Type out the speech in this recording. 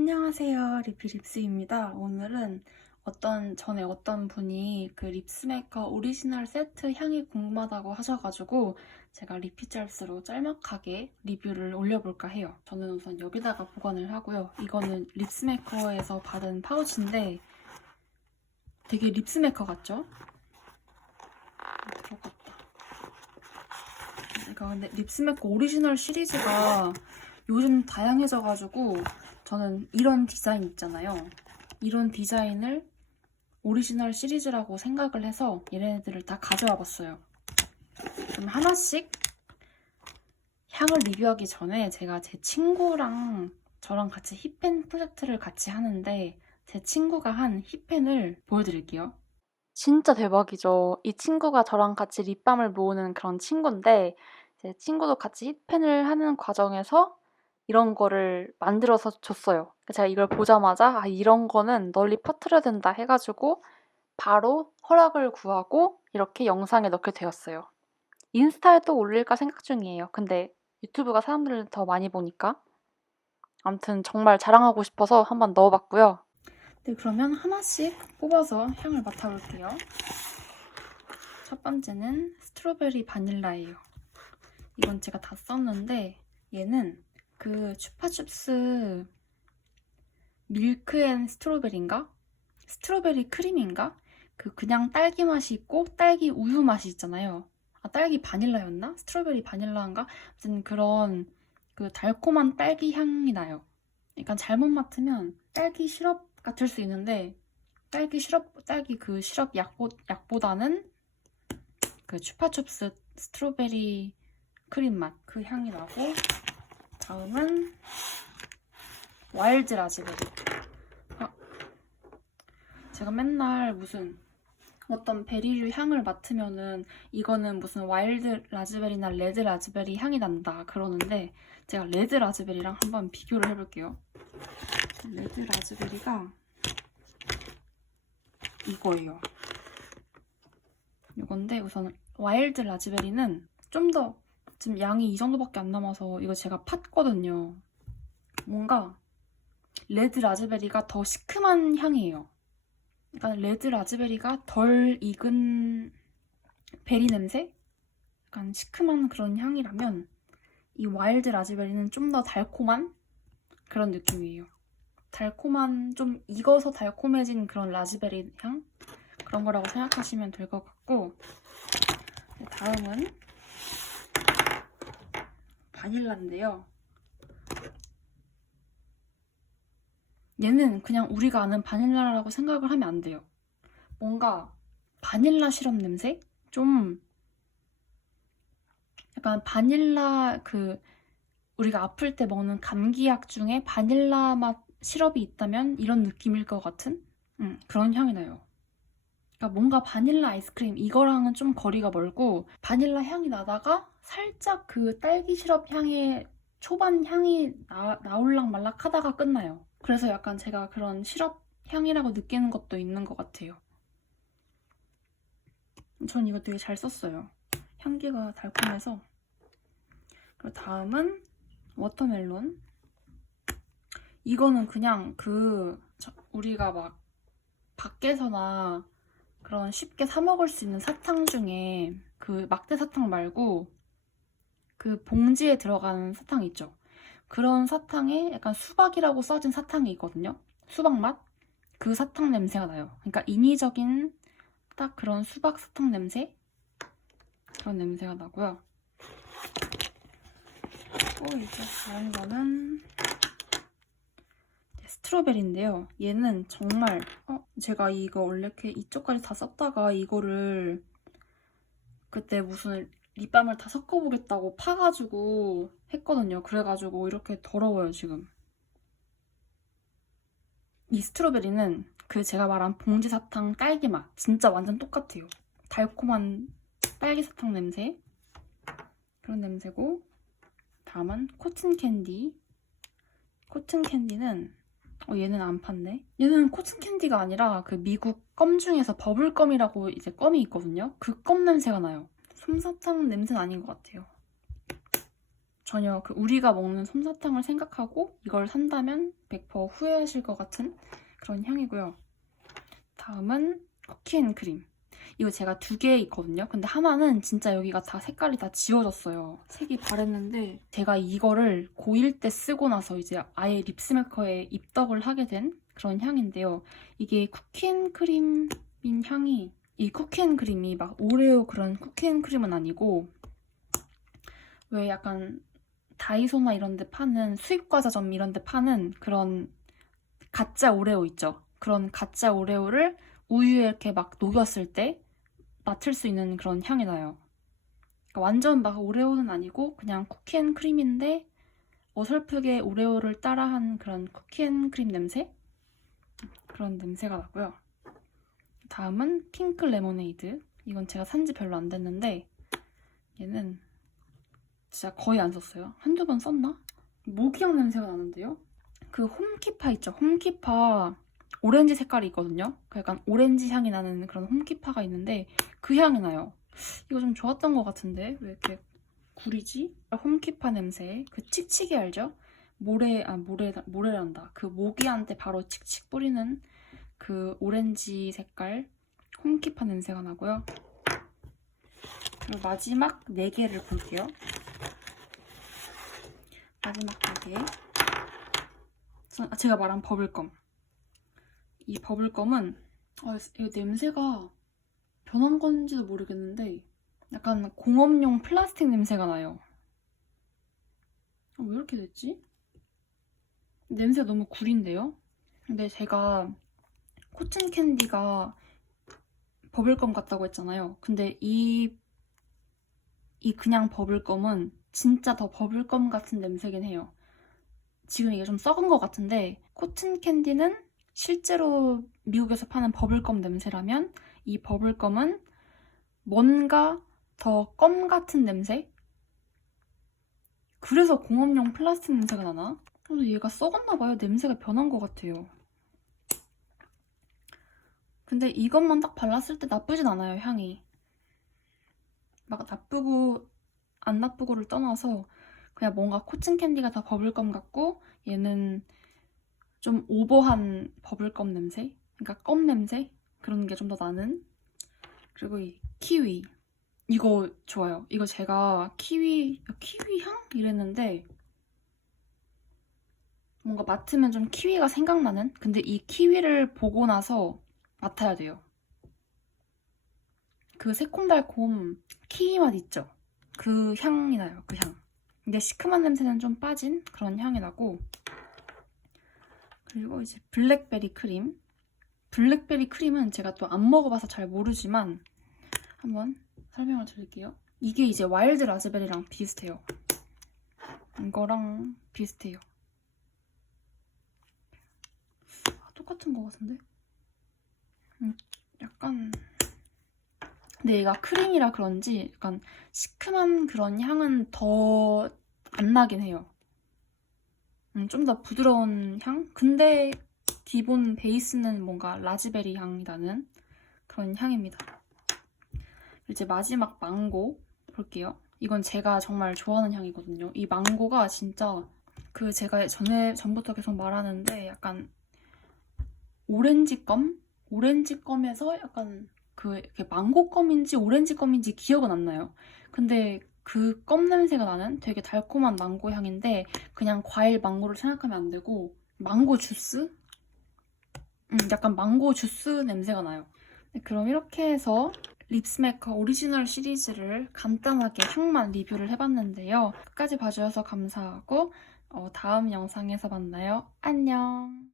안녕하세요. 리피립스입니다. 오늘은 어떤, 전에 어떤 분이 그 립스메이커 오리지널 세트 향이 궁금하다고 하셔가지고 제가 리피짤스로 짤막하게 리뷰를 올려볼까 해요. 저는 우선 여기다가 보관을 하고요. 이거는 립스메이커에서 받은 파우치인데 되게 립스메이커 같죠? 들어갔다. 그러니까 근데 립스메이커 오리지널 시리즈가 요즘 다양해져가지고 저는 이런 디자인 있잖아요. 이런 디자인을 오리지널 시리즈라고 생각을 해서 얘네들을 다 가져와 봤어요. 그럼 하나씩 향을 리뷰하기 전에 제가 제 친구랑 저랑 같이 힙펜 프로젝트를 같이 하는데 제 친구가 한 힙펜을 보여드릴게요. 진짜 대박이죠. 이 친구가 저랑 같이 립밤을 모으는 그런 친구인데 제 친구도 같이 힙펜을 하는 과정에서 이런 거를 만들어서 줬어요. 제가 이걸 보자마자 아, 이런 거는 널리 퍼뜨려야 된다 해가지고 바로 허락을 구하고 이렇게 영상에 넣게 되었어요. 인스타에도 올릴까 생각 중이에요. 근데 유튜브가 사람들을 더 많이 보니까 아무튼 정말 자랑하고 싶어서 한번 넣어봤고요. 네, 그러면 하나씩 뽑아서 향을 맡아볼게요. 첫 번째는 스트로베리 바닐라예요. 이건 제가 다 썼는데 얘는 그 추파춥스 밀크 앤 스트로베리인가? 스트로베리 크림인가? 그 그냥 딸기 맛이 있고 딸기 우유 맛이 있잖아요. 아 딸기 바닐라였나? 스트로베리 바닐라인가? 아무튼 그런 그 달콤한 딸기 향이 나요. 약간 잘못 맡으면 딸기 시럽 같을 수 있는데 딸기 시럽 딸기 그 시럽 약보, 약보다는 그 추파춥스 스트로베리 크림 맛 그 향이 나고 다음은 와일드 라즈베리. 아, 제가 맨날 무슨 어떤 베리류 향을 맡으면은 이거는 무슨 와일드 라즈베리나 레드 라즈베리 향이 난다 그러는데 제가 레드 라즈베리랑 한번 비교를 해볼게요. 레드 라즈베리가 이거예요. 이건데 우선 와일드 라즈베리는 좀 더 지금 양이 이 정도밖에 안 남아서 이거 제가 팠거든요. 뭔가 레드 라즈베리가 더 시큼한 향이에요. 약간 레드 라즈베리가 덜 익은 베리 냄새? 약간 시큼한 그런 향이라면 이 와일드 라즈베리는 좀 더 달콤한 그런 느낌이에요. 달콤한, 좀 익어서 달콤해진 그런 라즈베리 향? 그런 거라고 생각하시면 될 것 같고 다음은 바닐라인데요. 얘는 그냥 우리가 아는 바닐라라고 생각을 하면 안 돼요. 뭔가 바닐라 시럽 냄새? 좀 약간 바닐라 그 우리가 아플 때 먹는 감기약 중에 바닐라 맛 시럽이 있다면 이런 느낌일 것 같은 음, 그런 향이 나요. 그러니까 뭔가 바닐라 아이스크림 이거랑은 좀 거리가 멀고 바닐라 향이 나다가 살짝 그 딸기 시럽 향의 초반 향이 나, 나올락 말락 하다가 끝나요. 그래서 약간 제가 그런 시럽 향이라고 느끼는 것도 있는 것 같아요. 전 이거 되게 잘 썼어요. 향기가 달콤해서. 그리고 다음은 워터멜론. 이거는 그냥 그 우리가 막 밖에서나 그런 쉽게 사 먹을 수 있는 사탕 중에 그 막대 사탕 말고 그 봉지에 들어가는 사탕 있죠. 그런 사탕에 약간 수박이라고 써진 사탕이 있거든요. 수박 맛? 그 사탕 냄새가 나요. 그러니까 인위적인 딱 그런 수박 사탕 냄새? 그런 냄새가 나고요. 또 이제 다른 거는 스트로베리인데요. 얘는 정말 어 제가 이거 원래 이렇게 이쪽까지 다 썼다가 이거를 그때 무슨 립밤을 다 섞어보겠다고 파가지고 했거든요. 그래가지고 이렇게 더러워요, 지금. 이 스트로베리는 그 제가 말한 봉지 사탕 딸기 맛 진짜 완전 똑같아요. 달콤한 딸기 사탕 냄새 그런 냄새고 다음은 코튼 캔디 코튼 캔디는 어 얘는 안 팠네 얘는 코튼 캔디가 아니라 그 미국 껌 중에서 버블 껌이라고 이제 껌이 있거든요 그 껌 냄새가 나요 솜사탕 냄새는 아닌 것 같아요. 전혀 그 우리가 먹는 솜사탕을 생각하고 이걸 산다면 100% 후회하실 것 같은 그런 향이고요. 다음은 쿠키앤크림. 이거 제가 두 개 있거든요. 근데 하나는 진짜 여기가 다 색깔이 다 지워졌어요. 색이 바랬는데 제가 이거를 고1 때 쓰고 나서 이제 아예 립스메커에 입덕을 하게 된 그런 향인데요. 이게 쿠키앤크림인 향이 이 쿠키앤크림이 막 오레오 그런 쿠키앤크림은 아니고 왜 약간 다이소나 이런 데 파는 수입과자점 이런 데 파는 그런 가짜 오레오 있죠. 그런 가짜 오레오를 우유에 이렇게 막 녹였을 때 맡을 수 있는 그런 향이 나요. 그러니까 완전 막 오레오는 아니고 그냥 쿠키앤크림인데 어설프게 오레오를 따라한 그런 쿠키앤크림 냄새? 그런 냄새가 나고요. 다음은 핑크 레모네이드. 이건 제가 산 지 별로 안 됐는데 얘는 진짜 거의 안 썼어요. 한두 번 썼나? 모기향 냄새가 나는데요? 그 홈키파 있죠? 홈키파 오렌지 색깔이 있거든요. 그 약간 오렌지 향이 나는 그런 홈키파가 있는데 그 향이 나요. 이거 좀 좋았던 것 같은데 왜 이렇게 구리지? 홈키파 냄새 그 칙칙이 알죠? 모래 아 모래 모래란다. 그 모기한테 바로 칙칙 뿌리는 그 오렌지 색깔 홈키파 냄새가 나고요. 그리고 마지막 네 개를 볼게요. 마지막 네 개. 아, 제가 말한 버블껌. 이 버블껌은 아, 이거 냄새가 변한 건지도 모르겠는데 약간 공업용 플라스틱 냄새가 나요. 아, 왜 이렇게 됐지? 냄새가 너무 구린데요? 근데 제가 코튼 캔디가 버블껌 같다고 했잖아요. 근데 이, 이 그냥 버블껌은 진짜 더 버블껌 같은 냄새긴 해요. 지금 이게 좀 썩은 것 같은데 코튼 캔디는 실제로 미국에서 파는 버블껌 냄새라면 이 버블껌은 뭔가 더 껌 같은 냄새? 그래서 공업용 플라스틱 냄새가 나나? 그래서 얘가 썩었나 봐요. 냄새가 변한 것 같아요. 근데 이것만 딱 발랐을 때 나쁘진 않아요, 향이. 막 나쁘고 안 나쁘고를 떠나서 그냥 뭔가 코튼 캔디가 더 버블껌 같고 얘는 좀 오버한 버블껌 냄새? 그러니까 껌 냄새? 그런 게 좀 더 나는 그리고 이 키위 이거 좋아요. 이거 제가 키위 키위 향 이랬는데 뭔가 맡으면 좀 키위가 생각나는? 근데 이 키위를 보고 나서 맡아야 돼요. 그 새콤달콤 키위 맛 있죠? 그 향이 나요, 그 향. 근데 시큼한 냄새는 좀 빠진 그런 향이 나고 그리고 이제 블랙베리 크림. 블랙베리 크림은 제가 또 안 먹어봐서 잘 모르지만 한번 설명을 드릴게요. 이게 이제 와일드 라즈베리랑 비슷해요. 이거랑 비슷해요. 아, 똑같은 것 같은데? 음, 약간 근데 얘가 크림이라 그런지 약간 시큼한 그런 향은 더 안 나긴 해요. 음, 좀 더 부드러운 향? 근데 기본 베이스는 뭔가 라즈베리 향이 나는 그런 향입니다. 이제 마지막 망고 볼게요. 이건 제가 정말 좋아하는 향이거든요. 이 망고가 진짜 그 제가 전에 전부터 계속 말하는데 약간 오렌지 껌? 오렌지 껌에서 약간 그 망고 껌인지 오렌지 껌인지 기억은 안 나요. 근데 그 껌 냄새가 나는 되게 달콤한 망고 향인데 그냥 과일 망고를 생각하면 안 되고 망고 주스? 음, 약간 망고 주스 냄새가 나요. 네, 그럼 이렇게 해서 립스메커 오리지널 시리즈를 간단하게 향만 리뷰를 해봤는데요. 끝까지 봐주셔서 감사하고 어, 다음 영상에서 만나요. 안녕!